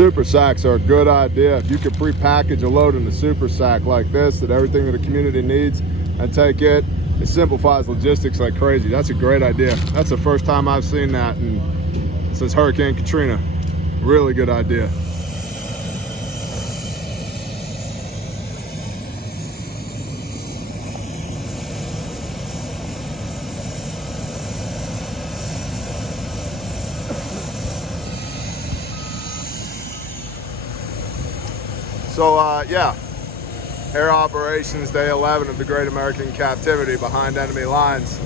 Super sacks are a good idea. If you could pre-package a load in a super sack like this, that everything that the community needs, and take it, it simplifies logistics like crazy. That's a great idea. That's the first time I've seen that since Hurricane Katrina. Really good idea. So yeah, air operations day 11 of the Great American Captivity behind enemy lines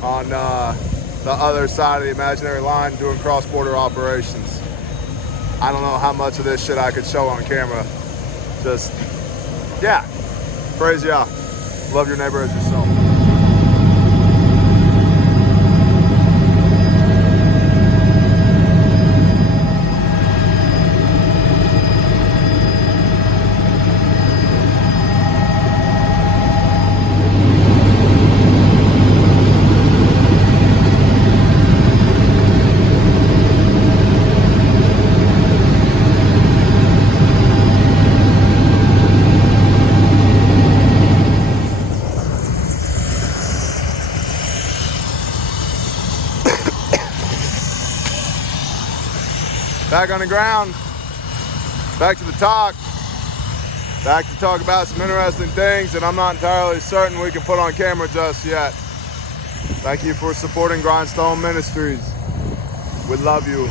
on the other side of the imaginary line doing cross-border operations. I don't know how much of this shit I could show on camera. Just, yeah, praise ya. Love your neighbor as yourself. Back on the ground, back to the talk, back to talk about some interesting things that I'm not entirely certain we can put on camera just yet. Thank you for supporting Grindstone Ministries. We love you.